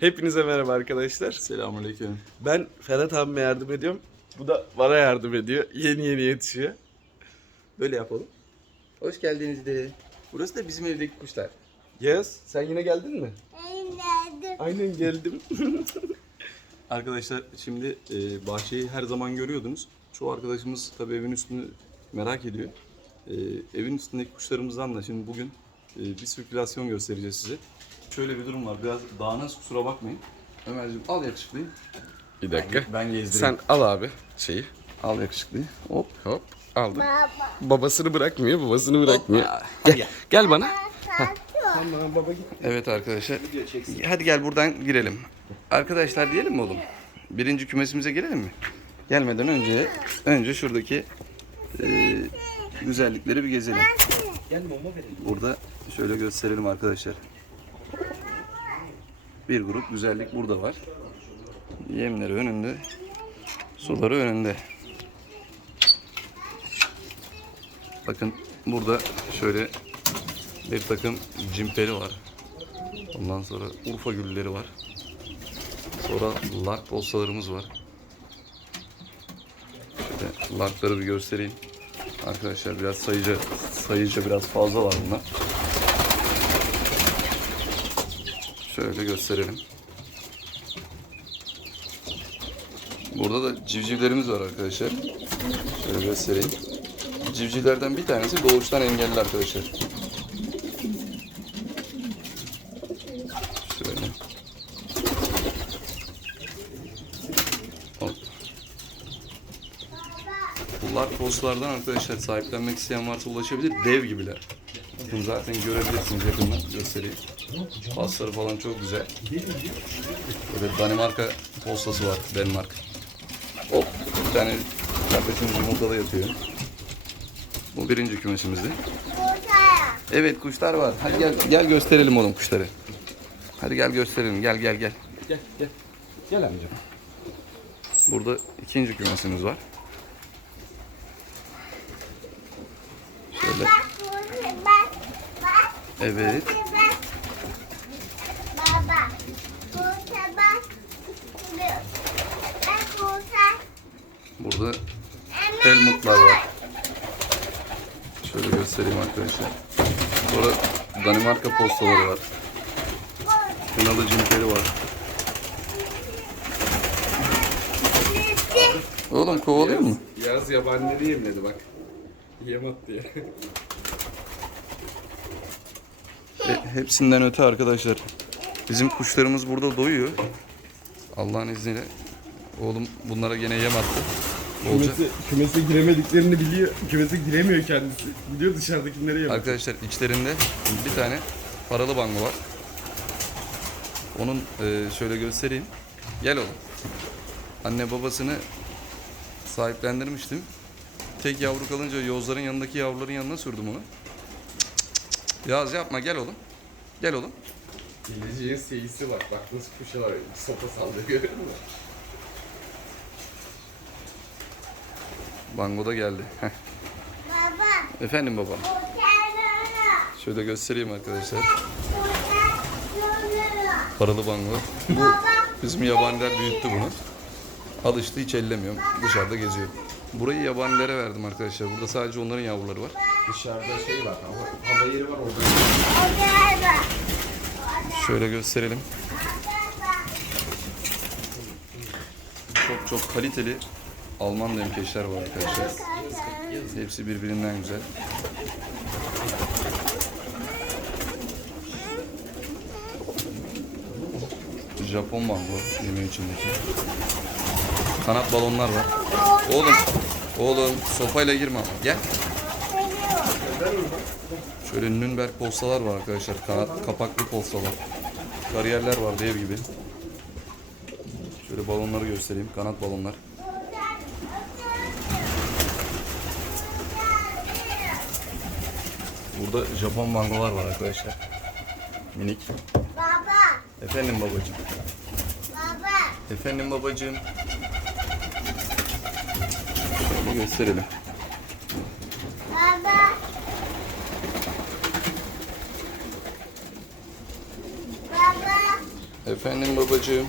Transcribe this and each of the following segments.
Hepinize merhaba arkadaşlar. Selamünaleyküm. Ben Ferhat abime yardım ediyorum. Bu da bana yardım ediyor. Yeni yeni yetişiyor. Böyle yapalım. Hoş geldiniz de. Burası da bizim evdeki kuşlar. Yaz sen yine geldin mi? Nerede? Aynen geldim. Arkadaşlar şimdi e, bahçeyi her zaman görüyordunuz. Çoğu arkadaşımız tabii evin üstünü merak ediyor. E, evin üstündeki kuşlarımızdan da şimdi bugün e, bir sirkülasyon göstereceğiz size. Şöyle bir durum var. Biraz dağınız kusura bakmayın. Ömerciğim al yakışıklıyı. Bir dakika. Ben gezdireyim. Sen al abi şeyi. al yakışıklıyı. Hop. Hop aldım. Baba. Babasını bırakmıyor, babasını bırakmıyor. Hoppa. Gel, gel bana. Saçma. Tamam baba git. Evet arkadaşlar. Hadi gel buradan girelim. Arkadaşlar diyelim mi oğlum? Birinci kümesimize girelim mi? Gelmeden önce önce şuradaki e, güzellikleri bir gezelim. Burada şöyle gösterelim arkadaşlar. Bir grup güzellik burada var. Yemleri önünde, suları önünde. Bakın burada şöyle bir takım cimperi var. Ondan sonra Urfa gülleri var. Sonra lark postalarımız var. Şöyle larkları bir göstereyim. Arkadaşlar biraz sayıca sayıca biraz fazla var bunlar. Şöyle gösterelim. Burada da civcivlerimiz var arkadaşlar. Şöyle göstereyim. Civcivlerden bir tanesi doğuştan engelli arkadaşlar. Şöyle. Hop. Bunlar postlardan arkadaşlar sahiplenmek isteyen varsa ulaşabilir. Dev gibiler. Bakın zaten görebilirsiniz yakından göstereyim. Pasları falan çok güzel. Böyle Danimarka postası var. Denmark. Hop. Bir tane kardeşimiz yumurtada yatıyor. Bu birinci kümesimizdi. Evet kuşlar var. Hadi gel gel gösterelim oğlum kuşları. Hadi gel gösterelim. Gel gel gel. Gel, gel. Gel amcam. Burada ikinci kümesimiz var. Şöyle. Bak burada bak. Bak. Evet. Burada. Baba. Helmutlar var. Şöyle göstereyim arkadaşlar. Sonra Danimarka postaları var. Kınalı cimperi var. Oğlum kovalıyor mu? Yaz yabanileri yemledi bak. Yem at diye. E, hepsinden öte arkadaşlar. Bizim kuşlarımız burada doyuyor. Allah'ın izniyle. Oğlum bunlara gene yem attı. Olacak. Kümese, kümese giremediklerini biliyor. Kümese giremiyor kendisi. Gidiyor dışarıdakilere yem. Arkadaşlar içlerinde bir tane paralı bango var. Onun e, şöyle göstereyim. Gel oğlum. Anne babasını sahiplendirmiştim. Tek yavru kalınca yozların yanındaki yavruların yanına sürdüm onu. Yaz yapma gel oğlum. Gel oğlum. Geleceğin seyisi var. Bak nasıl kuşa var. Sopa sallıyor görüyor musun? Bango da geldi. Heh. Baba. Efendim. Burada. Şöyle göstereyim arkadaşlar. Paralı bango. Bu Baba. bizim yabaniler büyüttü bunu. Alıştı hiç ellemiyorum. Dışarıda geziyor. Burayı yabanilere verdim arkadaşlar. Burada sadece onların yavruları var. Dışarıda şey var. Hava, hava yeri var orada. Şöyle gösterelim. Çok çok kaliteli Alman demkeşler var arkadaşlar. Hepsi birbirinden güzel. Japon mango yemeğin içindeki. Kanat balonlar var. Oğlum, oğlum sopayla girme. Gel. Şöyle Nürnberg postalar var arkadaşlar. Kanat, kapaklı postalar. Kariyerler var dev gibi. Şöyle balonları göstereyim. Kanat balonlar. Burada Japon mangolar var arkadaşlar. Minik. Baba. Efendim babacığım. Baba. Efendim babacığım. Şöyle gösterelim. Baba. Efendim babacığım.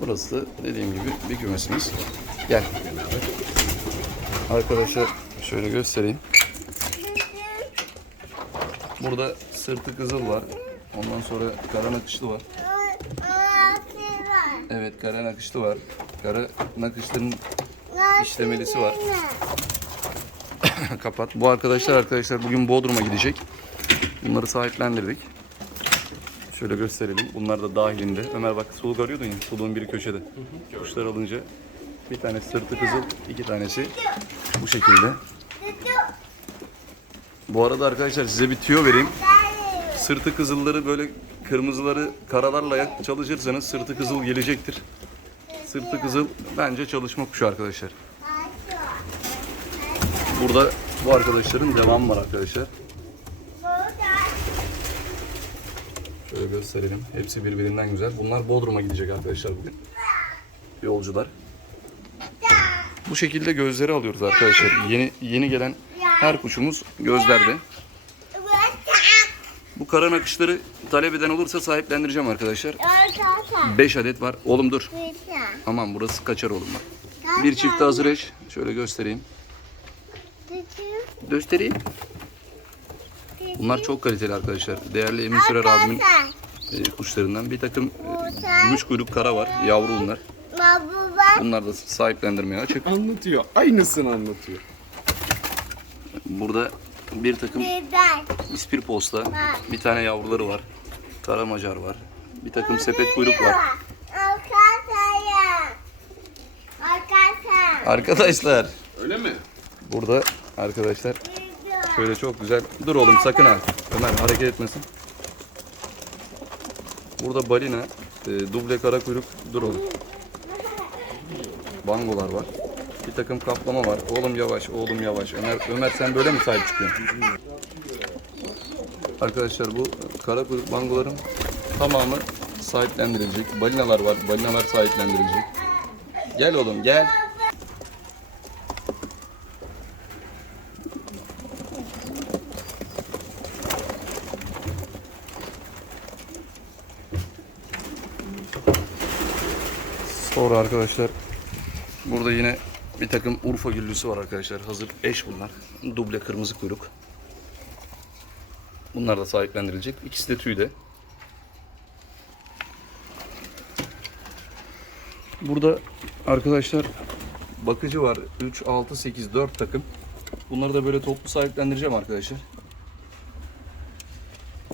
Burası da dediğim gibi bir kümesimiz. Gel. Arkadaşlar şöyle göstereyim. Burada sırtı kızıl var. Ondan sonra kara nakışlı var. Evet kara nakışlı var. Kara nakışların işlemelisi var. Kapat. Bu arkadaşlar arkadaşlar bugün Bodrum'a gidecek. Bunları sahiplendirdik. Şöyle gösterelim. Bunlar da dahilinde. Ömer bak suluk arıyordun ya. Suluğun biri köşede. Kuşlar alınca bir tanesi sırtı kızıl, iki tanesi bu şekilde. Bu arada arkadaşlar size bir tüyo vereyim. Sırtı kızılları böyle kırmızıları karalarla çalışırsanız sırtı kızıl gelecektir. Sırtı kızıl bence çalışma kuşu arkadaşlar. Burada bu arkadaşların devamı var arkadaşlar. Şöyle gösterelim. Hepsi birbirinden güzel. Bunlar Bodrum'a gidecek arkadaşlar bugün. Yolcular. Bu şekilde gözleri alıyoruz arkadaşlar. Yeni yeni gelen her kuşumuz gözlerde. Bu kara nakışları talep eden olursa sahiplendireceğim arkadaşlar. 5 adet var. Oğlum dur. Aman burası kaçar oğlum bak. Bir çift hazır eş. Şöyle göstereyim. Göstereyim. Bunlar çok kaliteli arkadaşlar. Değerli Emin Sürer abimin e, kuşlarından. Bir takım e, gümüş kuyruk kara var. Yavru bunlar. Bunlar da sahiplendirmeye açık. Anlatıyor. Aynısını anlatıyor. Burada bir takım ispir posta. Bir tane yavruları var. Kara macar var. Bir takım sepet kuyruk var. Arkadaşlar Öyle mi? burada arkadaşlar şöyle çok güzel. Dur oğlum sakın ha. Ömer hareket etmesin. Burada balina, e, duble kara kuyruk. Dur oğlum. Bangolar var. Bir takım kaplama var. Oğlum yavaş, oğlum yavaş. Ömer, Ömer sen böyle mi sahip çıkıyorsun? Arkadaşlar bu kara kuyruk bangoların tamamı sahiplendirilecek. Balinalar var. Balinalar sahiplendirilecek. Gel oğlum gel. Sonra arkadaşlar burada yine bir takım Urfa güllüsü var arkadaşlar. Hazır eş bunlar. Duble kırmızı kuyruk. Bunlar da sahiplendirilecek. İkisi de tüyde. Burada arkadaşlar bakıcı var. 3, 6, 8, 4 takım. Bunları da böyle toplu sahiplendireceğim arkadaşlar.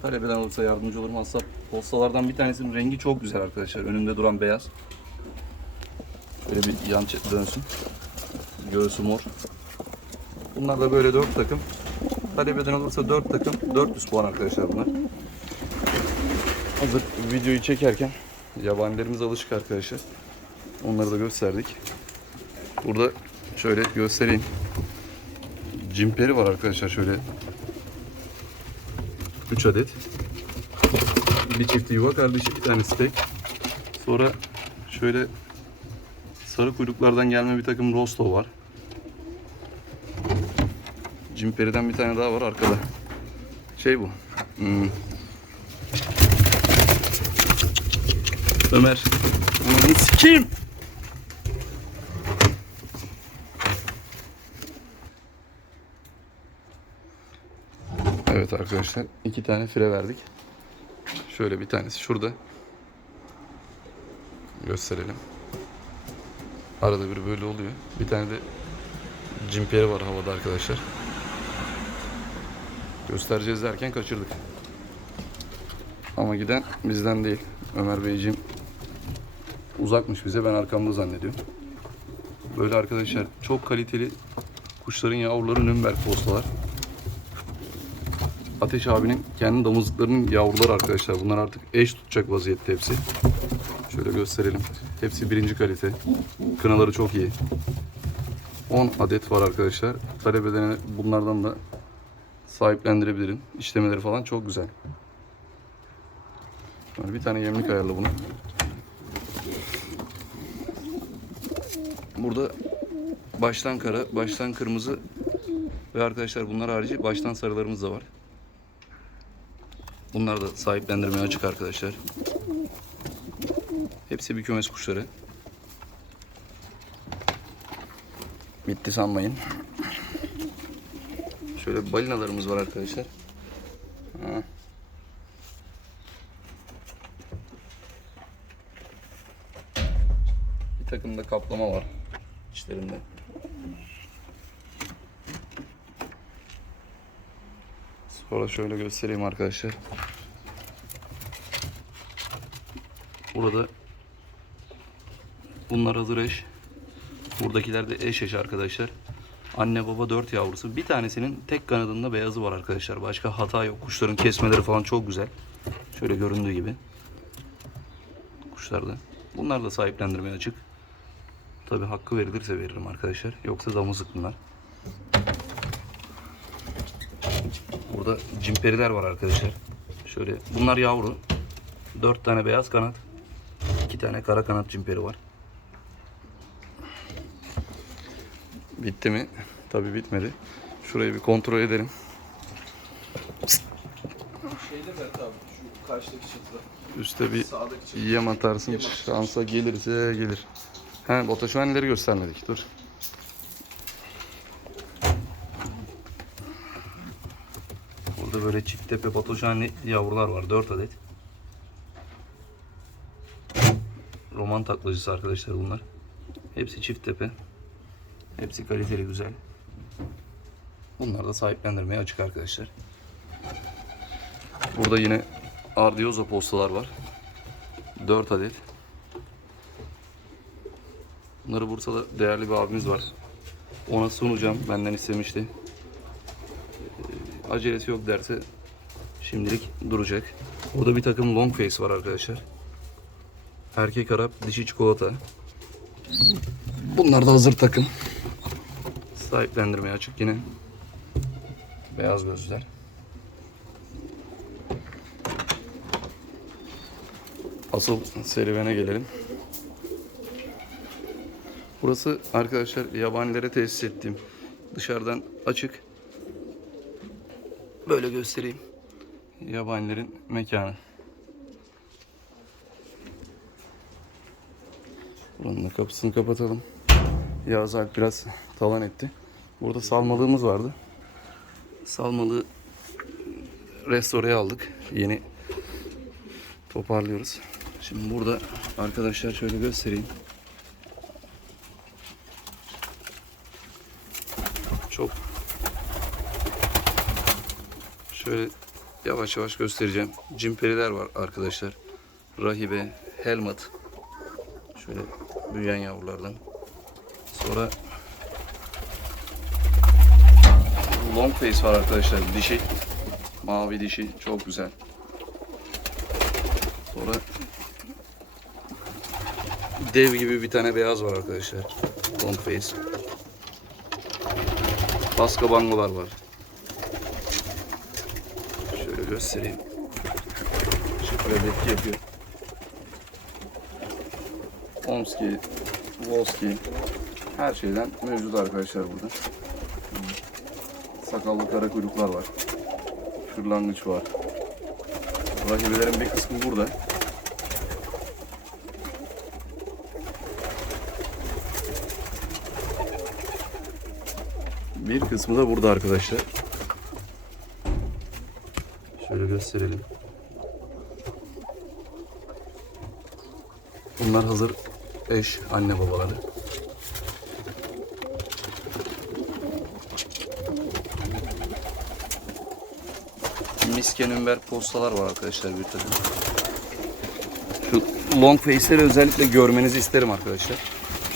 Talep olursa yardımcı olurum. Hassap postalardan bir tanesinin rengi çok güzel arkadaşlar. Önünde duran beyaz. Böyle bir yan dönsün. Göğsü mor. Bunlar da böyle 4 takım. Talep eden olursa 4 takım. 400 puan arkadaşlar bunlar. Hazır videoyu çekerken yabanilerimiz alışık arkadaşlar. Onları da gösterdik. Burada şöyle göstereyim. Cimperi var arkadaşlar şöyle 3 adet. Bir çift yuva kardeşi, bir tanesi tek. Sonra şöyle sarı kuyruklardan gelme bir takım rosto var. Cimperi'den bir tane daha var arkada. Şey bu. Hmm. Ömer. Ananı sikeyim. Evet arkadaşlar iki tane fire verdik. Şöyle bir tanesi şurada. Gösterelim. Arada bir böyle oluyor. Bir tane de cimperi var havada arkadaşlar. Göstereceğiz derken kaçırdık. Ama giden bizden değil. Ömer Beyciğim uzakmış bize ben arkamda zannediyorum. Böyle arkadaşlar çok kaliteli kuşların yavruları Nürnberg postalar. Ateş abinin kendi damızlıklarının yavruları arkadaşlar. Bunlar artık eş tutacak vaziyette hepsi. Şöyle gösterelim. Hepsi birinci kalite. Kınaları çok iyi. 10 adet var arkadaşlar. Talep edene bunlardan da sahiplendirebilirim. İşlemeleri falan çok güzel. Sonra bir tane yemlik ayarla bunu. Burada baştan kara, baştan kırmızı ve arkadaşlar bunlar harici baştan sarılarımız da var. Bunlar da sahiplendirmeye açık arkadaşlar. Hepsi bir kümes kuşları. Bitti sanmayın. Şöyle balinalarımız var arkadaşlar. Bir takım da kaplama var içlerinde. Sonra şöyle göstereyim arkadaşlar. Burada bunlar hazır eş. Buradakiler de eş eş arkadaşlar. Anne baba 4 yavrusu. Bir tanesinin tek kanadında beyazı var arkadaşlar. Başka hata yok. Kuşların kesmeleri falan çok güzel. Şöyle göründüğü gibi. Kuşlarda. Bunlar da sahiplendirmeye açık. Tabi hakkı verilirse veririm arkadaşlar. Yoksa damızlık bunlar. Burada cimperiler var arkadaşlar. Şöyle bunlar yavru. 4 tane beyaz kanat. 2 tane kara kanat cimperi var. Bitti mi? Tabi bitmedi. Şurayı bir kontrol edelim. Şeyde Berat abi şu karşıdaki çatıda. Üste bir Sağdaki çatıda. yem atarsın. Şansa gelirse gelir. He botaşvanileri göstermedik. Dur. Burada böyle çift tepe botaşvani yavrular var. 4 adet. Roman taklacısı arkadaşlar bunlar. Hepsi çift tepe. Hepsi kaliteli güzel. Bunlar da sahiplendirmeye açık arkadaşlar. Burada yine Ardiozo postalar var. 4 adet. Bunları Bursa'da değerli bir abimiz var. Ona sunacağım. Benden istemişti. Ee, acelesi yok derse şimdilik duracak. Burada bir takım long face var arkadaşlar. Erkek Arap, dişi çikolata. Bunlar da hazır takım. Sahiplendirmeye açık yine. Beyaz gözler. Asıl serüvene gelelim. Burası arkadaşlar yabanilere tesis ettiğim dışarıdan açık. Böyle göstereyim. Yabanilerin mekanı. Buranın da kapısını kapatalım. Yağız Alp biraz talan etti. Burada salmalığımız vardı. Salmalığı restoreye aldık. Yeni toparlıyoruz. Şimdi burada arkadaşlar şöyle göstereyim. Çok şöyle yavaş yavaş göstereceğim. Cimperiler var arkadaşlar. Rahibe, helmet. Şöyle büyüyen yavrulardan. Sonra long face var arkadaşlar. Dişi. Mavi dişi. Çok güzel. Sonra dev gibi bir tane beyaz var arkadaşlar. Long face. Baska bangolar var. Şöyle göstereyim. Şöyle etki yapıyor. Omski, Volski her şeyden mevcut arkadaşlar burada. Sakallı kara kuyruklar var. Kırlangıç var. Rahibelerin bir kısmı burada. Bir kısmı da burada arkadaşlar. Şöyle gösterelim. Bunlar hazır eş anne babaları. Misken ünver postalar var arkadaşlar bir takım. Şu long face'leri özellikle görmenizi isterim arkadaşlar.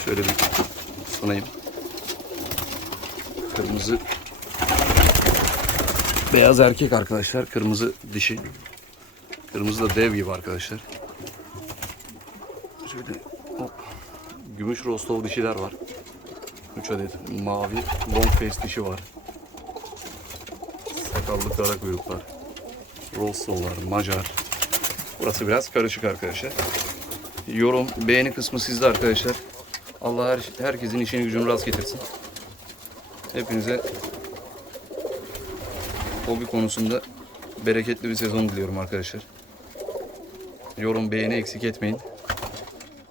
Şöyle bir sunayım. Kırmızı beyaz erkek arkadaşlar. Kırmızı dişi. Kırmızı da dev gibi arkadaşlar. Şöyle hop. Gümüş rostov dişiler var. 3 adet mavi long face dişi var. Sakallı kara kuyruklar. Rostovlar, Macar. Burası biraz karışık arkadaşlar. Yorum, beğeni kısmı sizde arkadaşlar. Allah her, herkesin işini gücünü rast getirsin. Hepinize hobi konusunda bereketli bir sezon diliyorum arkadaşlar. Yorum beğeni eksik etmeyin.